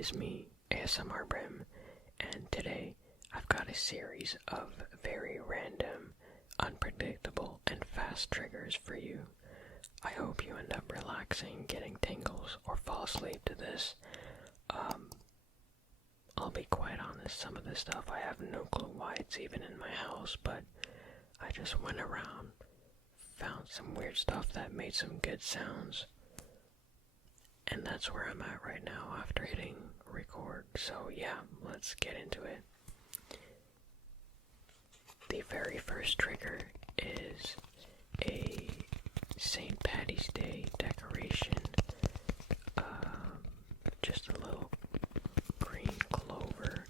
is me, ASMR Brim, and today I've got a series of very random, unpredictable, and fast triggers for you. I hope you end up relaxing, getting tingles, or fall asleep to this. I'll be quite honest, some of this stuff I have no clue why it's even in my house, but I just went around, found some weird stuff that made some good sounds, and that's where I'm at right now after hitting record. So yeah, let's get into it. The very first trigger is a St. Patty's Day decoration. Just a little green clover.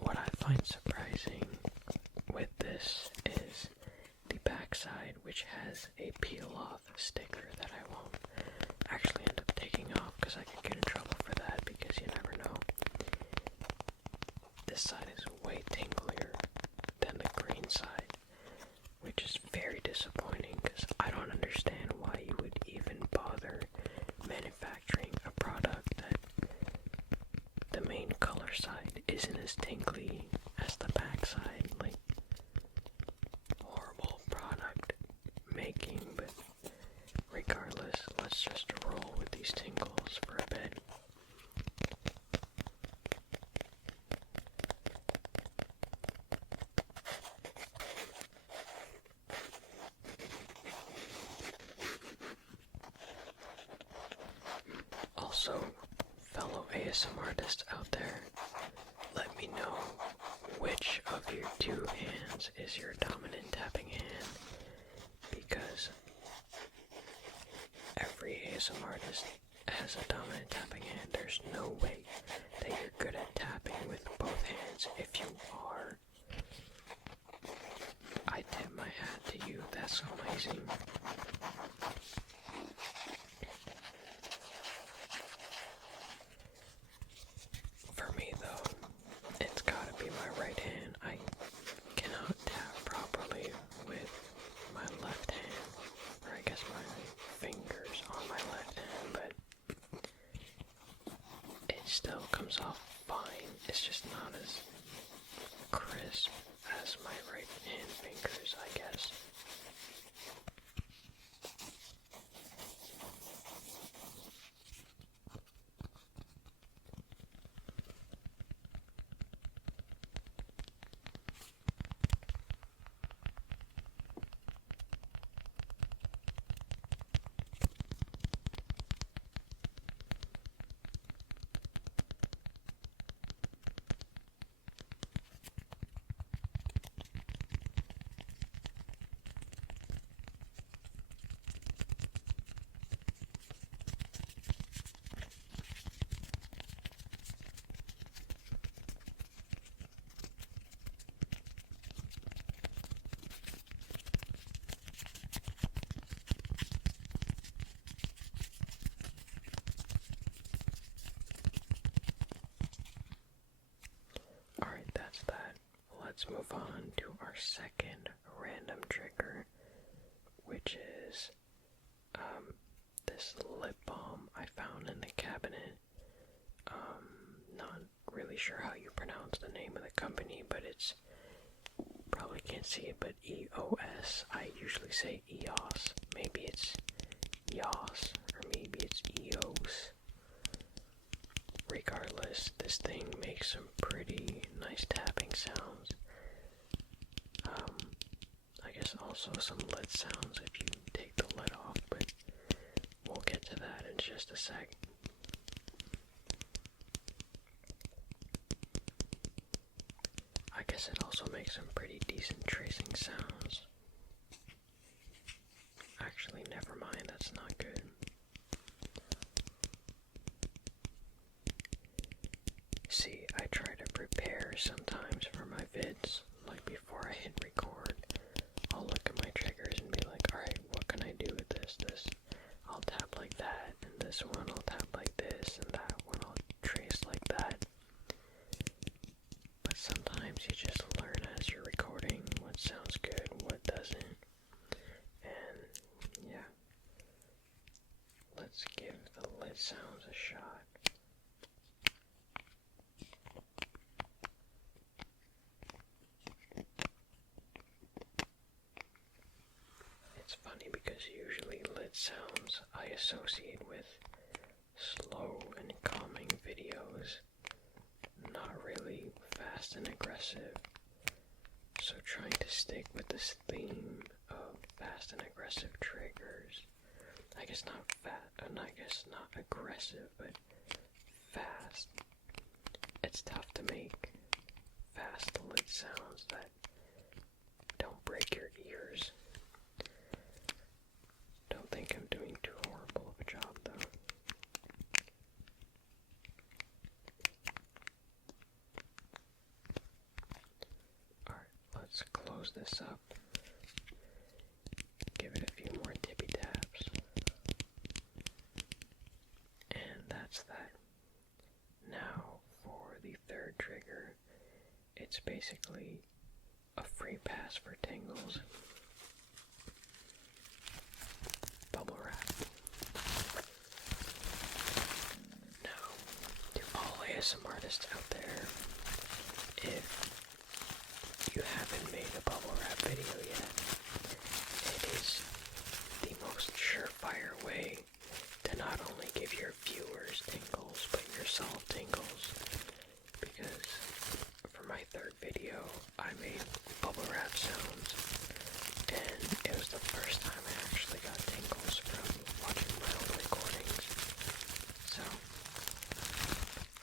What I find surprising with this is the backside, which has a peel-off sticker that I won't actually end up taking off because I could get in trouble for that, because you never know. This side is way tinglier than the green side, which is very disappointing because I don't understand why you would even bother manufacturing a product that the main color side isn't as tingly as the back side. Like, horrible product making, but regardless, let's just roll with these tingles for a bit. Also, fellow ASMR artists out there, let me know which of your two hands is your dominant tapping hand, because every ASMR artist has a dominant tapping hand. There's no way that you're good at tapping with both hands. If you are, I tip my hat to you. That's amazing. For me though, it's gotta be my right hand. I cannot tap properly with my left hand, or I guess my fingers on my left hand, but it still comes off fine. It's just not as crisp as my right hand fingers, I guess. Alright, that's that. Let's move on to our second random trigger, which is this lip balm I found in the cabinet. Not really sure how you pronounce the name of the company, but it's, probably can't see it, but EOS. I usually say EOS. Maybe it's EOS, or maybe it's EOS. Regardless, this thing makes some pretty nice tapping sounds. I guess also some lid sounds if you take the lid off, but we'll get to that in just a sec. I guess it also makes some pretty decent tracing sounds. Actually, never mind, that's not good. See, I try to prepare sometimes for my vids, like before I hit record. I'll look at my triggers and be like, alright, what can I do with this? I'll tap like that, and this one I'll tap like this, and that one I'll trace like that. But sometimes you just learn as you're recording what's funny because usually lid sounds I associate with slow and calming videos, not really fast and aggressive. So trying to stick with this theme of fast and aggressive triggers. I guess not aggressive, but fast. It's tough to make fast lid sounds that don't break your ears. Don't think I'm doing too horrible of a job though. Alright, let's close this up. Give it a few more tippy taps. And that's that. Now for the third trigger, it's basically a free pass for tingles. Bubblewrap. Now, to all ASMR artists out there, if you haven't made a Bubblewrap video yet, it is the most surefire way to not only give your viewers tingles, but yourself tingles. Because for my third video, I made Bubblewrap sounds, and it was the first time I actually got tingles from watching my own recordings. So,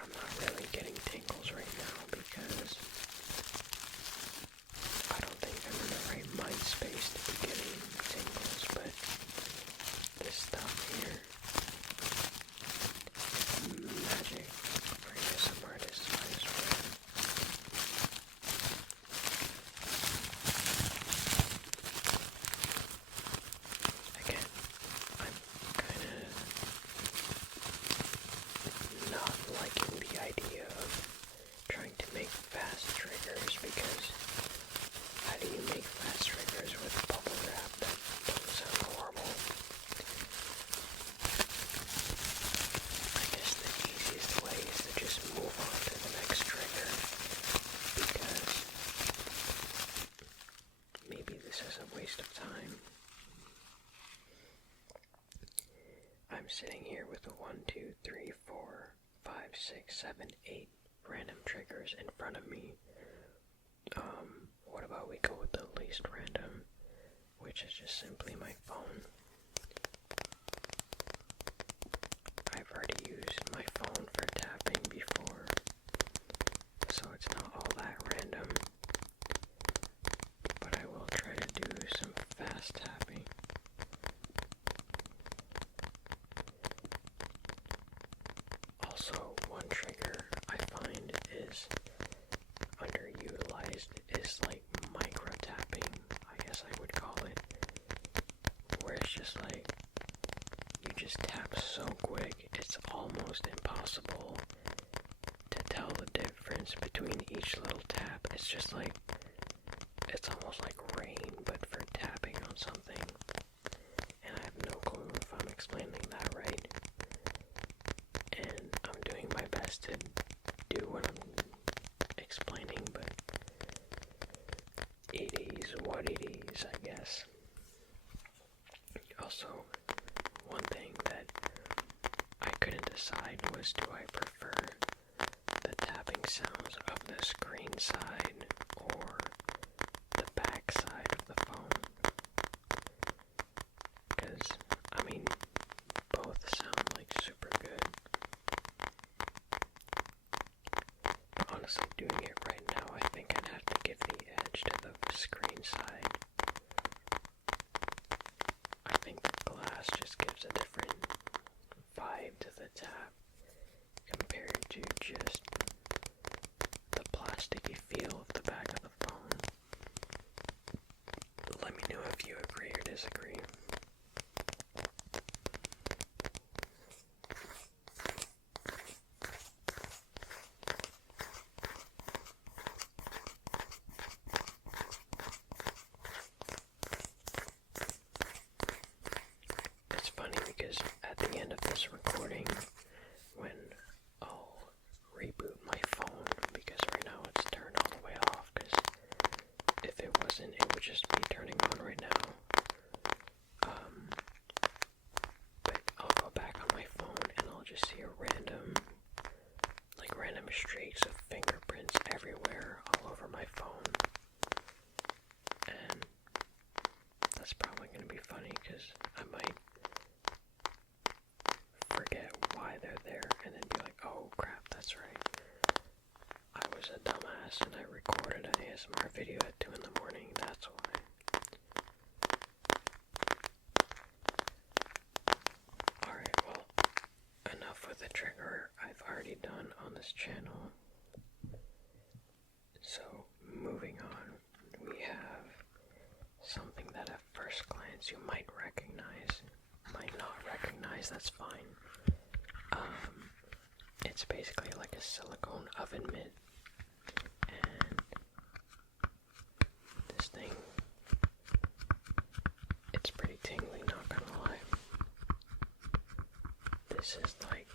I'm not really getting tingles right now because I don't think I'm in the right mind space to be getting tingles, but this stuff here, magic for ASMR artists, I swear. Again, I'm kinda not liking the idea of trying to make fast triggers, because how do you make fast triggers with Bubblewrap that don't sound horrible? I guess the easiest way is to just move on to the next trigger, because maybe this is a waste of time. I'm sitting here with 1, 2, 3, 4, 5, 6, 7, 8 random triggers in front of me. What about we go with the least random, which is just simply my phone. I've already used my phone for tapping before, so it's not all that random, but I will try to do some fast tapping. Also, one trigger I find is underutilized is like micro tapping, I guess I would call it, where it's just like you just tap so quick it's almost impossible to tell the difference between each little tap. It's just like, it's almost like rain but for tapping on something, and I have no clue if I'm explaining that right, and I'm doing my best to do what I'm explaining, but it is what it is, I guess. Also, one thing that I couldn't decide was, do I prefer the tapping sounds of the screen side or the back side of the phone? Because, I mean, both sound like super good. But honestly, doing it right now, I think I'd have to give the edge to the screen side. I think the glass just gives a different vibe to the tap compared to just the plasticky feel of the back of the phone. Let me know if you agree or disagree. It's funny because at the end of this recording, when I'll reboot my phone, because right now it's turned all the way off, because if it wasn't, it would just be turning on right now. designs you might recognize, might not recognize, that's fine. It's basically like a silicone oven mitt, and this thing, it's pretty tingly, not gonna lie. This is like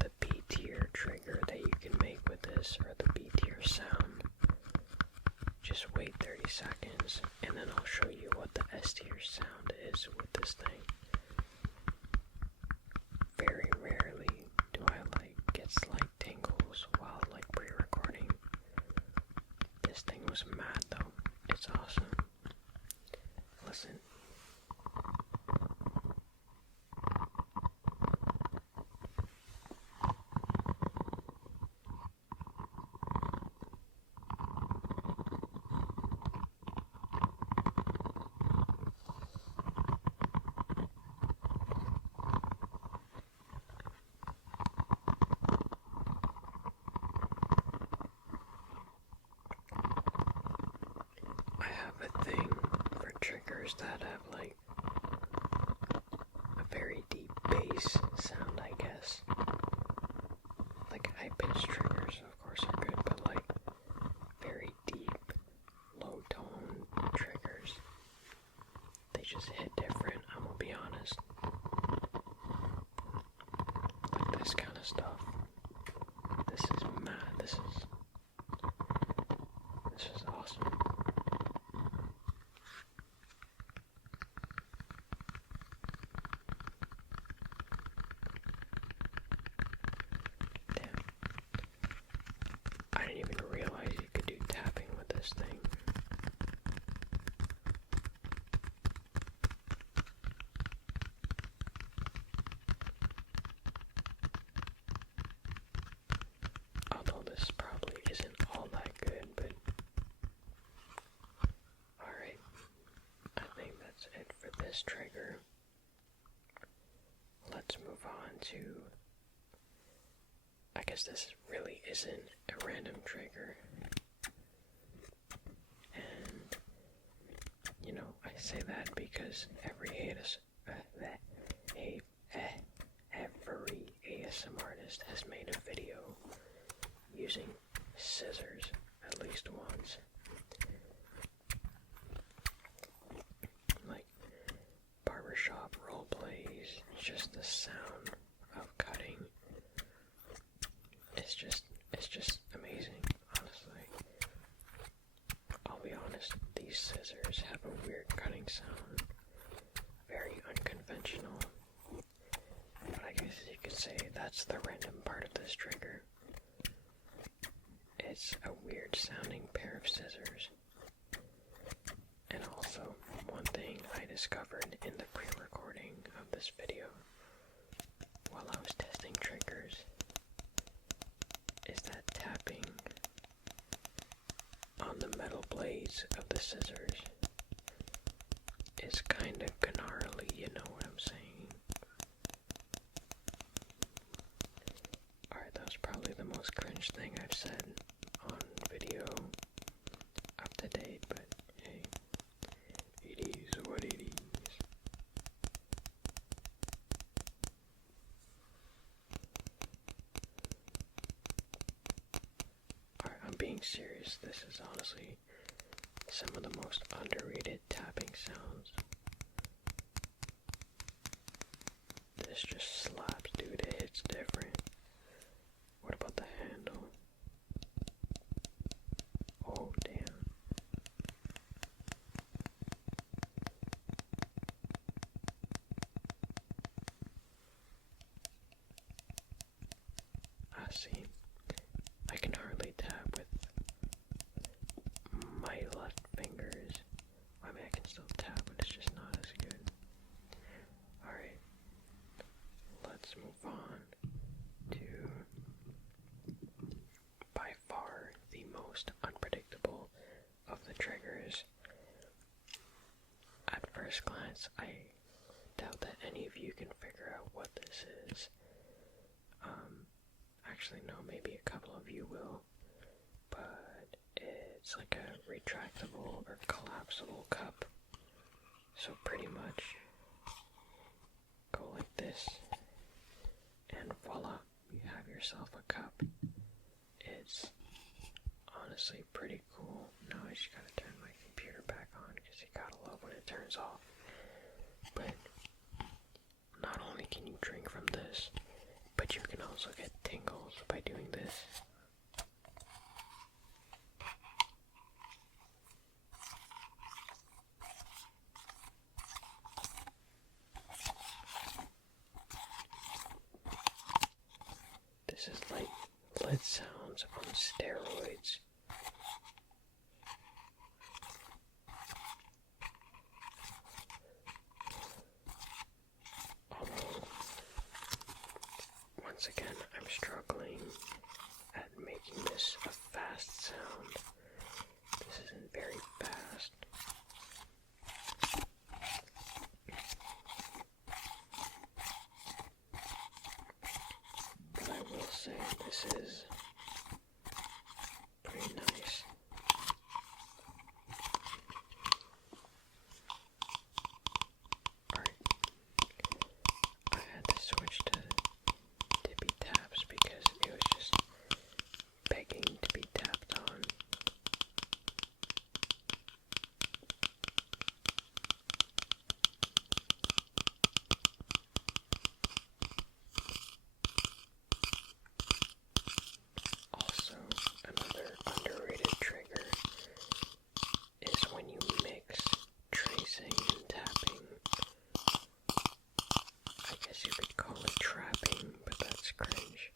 the B tier trigger that you can make with this, or the B tier sound. Just wait 30 seconds, and then I'll show you what the S tier sound is with this thing. Very rarely do I get slight tingles while pre-recording. This thing was mad though. It's awesome. Listen. Thing for triggers that have a very deep bass sound, I guess. Like high-pitched triggers, of course, are good, but very deep, low-tone triggers, they just hit different, I'm gonna be honest. Like this kind of stuff. This is mad, this is awesome. I didn't even realize you could do tapping with this thing. Although this probably isn't all that good, but alright. I think that's it for this trigger. Let's move on to, I guess this really isn't a random trigger. And, I say that because every ASMR artist has made a video using scissors at least once. Like barbershop role plays, just the sound of cutting. It's just amazing, honestly. I'll be honest, these scissors have a weird cutting sound. Very unconventional. But I guess you could say that's the random part of this trigger. It's a weird sounding pair of scissors. And also, one thing I discovered in the pre-recording of this video while I was testing triggers is that tapping on the metal blades of the scissors is kind of gnarly, you know what I'm saying? Alright, that was probably the most cringe thing I've said on video up to date, but hey, it is what it is. Alright, I'm being serious. This is honestly some of the most underrated tapping sounds. This just slaps, dude. It hits different. What about the handle? Oh, damn. I see. I can hardly tap with my left fingers. I mean, I can still tap, but it's just not as good. Alright. Let's move on to by far the most unpredictable of the triggers. At first glance, I doubt that any of you can figure out what this is. Actually, no, maybe a couple of you will, but it's like a retractable or collapsible cup. So pretty much go like this, and voila, you have yourself a cup. It's honestly pretty cool. Now I just gotta turn my computer back on because you gotta love when it turns off. But not only can you drink from this, but you can also get tingles by doing this. This is like lid sounds on steroids. Although, once again, I'm struggling at making this a fast sound. This isn't very fast. But I will say this is pretty nice. Alright. I had to switch to tippy taps because it was just begging to be tapped on. Also, another underrated trigger is when you mix tracing and tapping. I guess you could call it trapping, but that's cringe.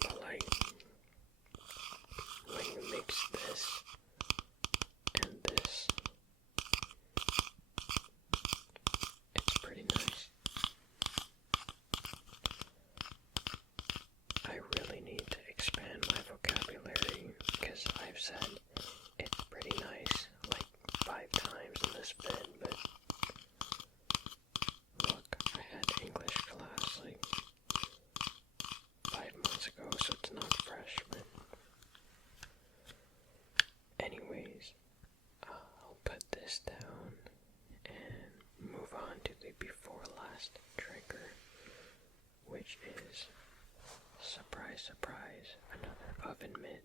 But like, when you mix this and this, it's pretty nice. I really need to expand my vocabulary because I've said it's pretty nice like 5 times in this vid, but look, I had English class like 5 months ago, so it's not fresh, but anyways, I'll put this down and move on to the before last trigger, which is, surprise, surprise, another oven mitt,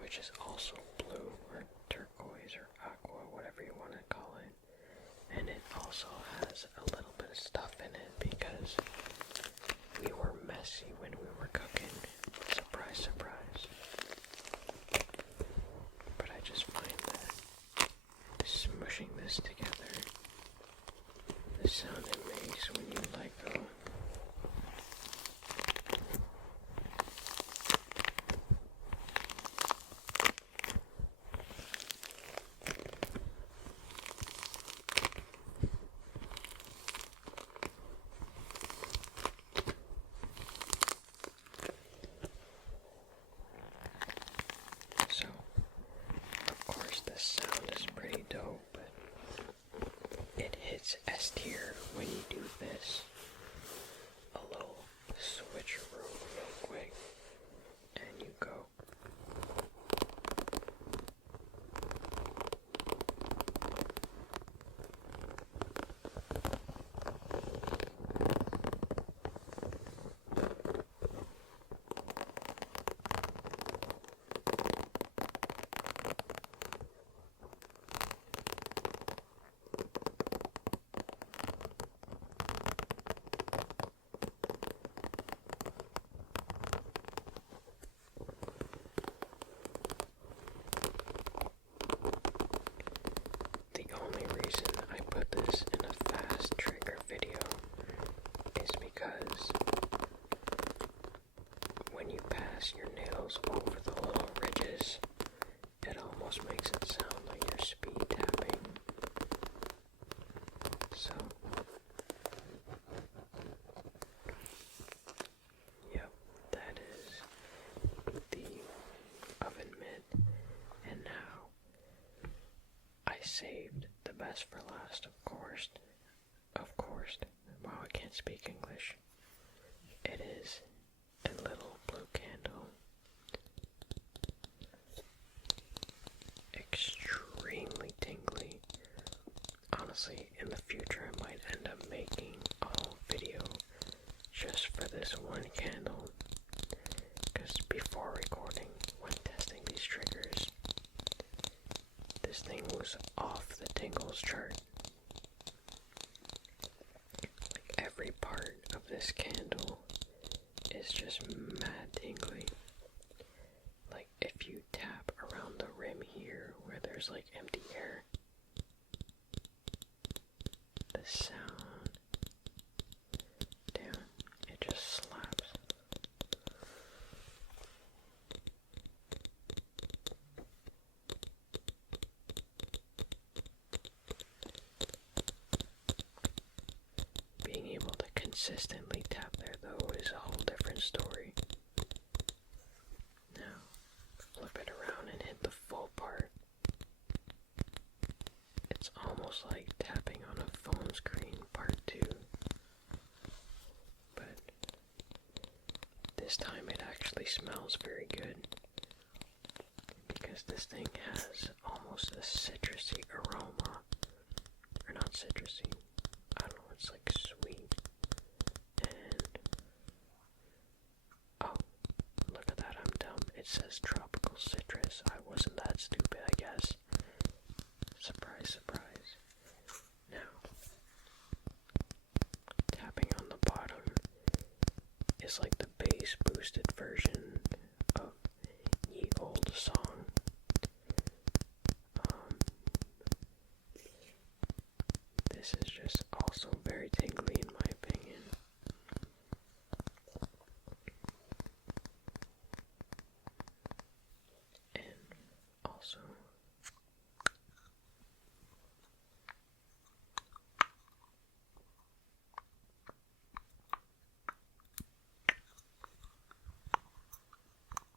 which is also blue or turquoise or aqua, whatever you want to call it. And it also has a little bit of stuff in it because we were messy when we were cooking. Surprise, surprise. But I just find that smushing this together, the sound it makes when you let go, so of course the sound is pretty dope, but it hits S tier when you do this. A little switcheroo real quick, and you go. The only reason I put this in a fast trigger video is because when you pass your nails over the little ridges, it almost makes it sound like you're speed tapping. So, yep, that is the oven mitt. And now, I saved the best for last, of course. Wow, I can't speak English. It is a little blue candle. Extremely honestly, in the future I might end up making a whole video just for this one candle. Because before recording, when testing these triggers, this thing was off the tingles chart. Like every part of this candle is just mad tingly. Like if you tap around the rim here where there's like empty air, the sound, damn, it just slaps. Being able to consistently tap there though is a whole different story. Now, flip it around and hit the full part. It's almost like tapping on a phone screen part 2. But this time it actually smells very good. Because this thing has almost a citrusy aroma. Or not citrusy. I don't know, it's like sweet. And oh, look at that, I'm dumb. It says tropical citrus. I wasn't that stupid, I guess. Surprise, surprise. Now, tapping on the bottom is like the bass boosted version of Ye Old Song. This is just also very tingly in my opinion. And also,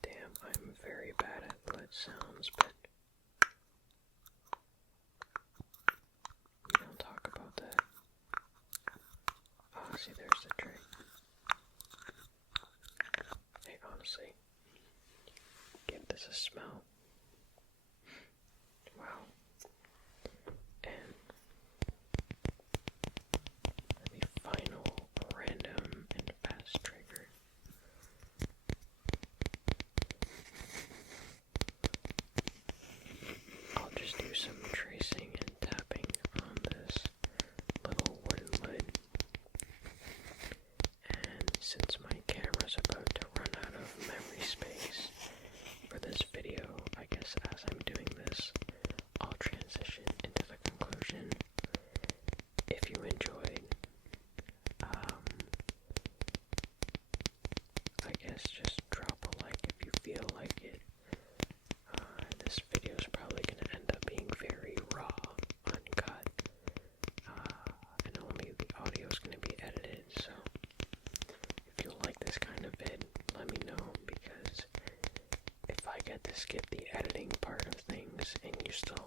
damn, I'm very bad at lit sounds, but we don't talk about that. Ah, see, there's the tray. Hey, honestly, give this a smell. Wow. And the final random and fast trigger. I'll just do some tracing and tapping on this little wooden lid. And since my camera's about to run out of memory space for this video, I guess as I'm doing this, I'll transition into the conclusion. If you enjoyed, I guess just drop a like if you feel like it. This video is probably going to end up being very raw, uncut, and only the audio is going to be edited, so if you like this kind of vid, let me know, because if I get to skip the editing part of things and you still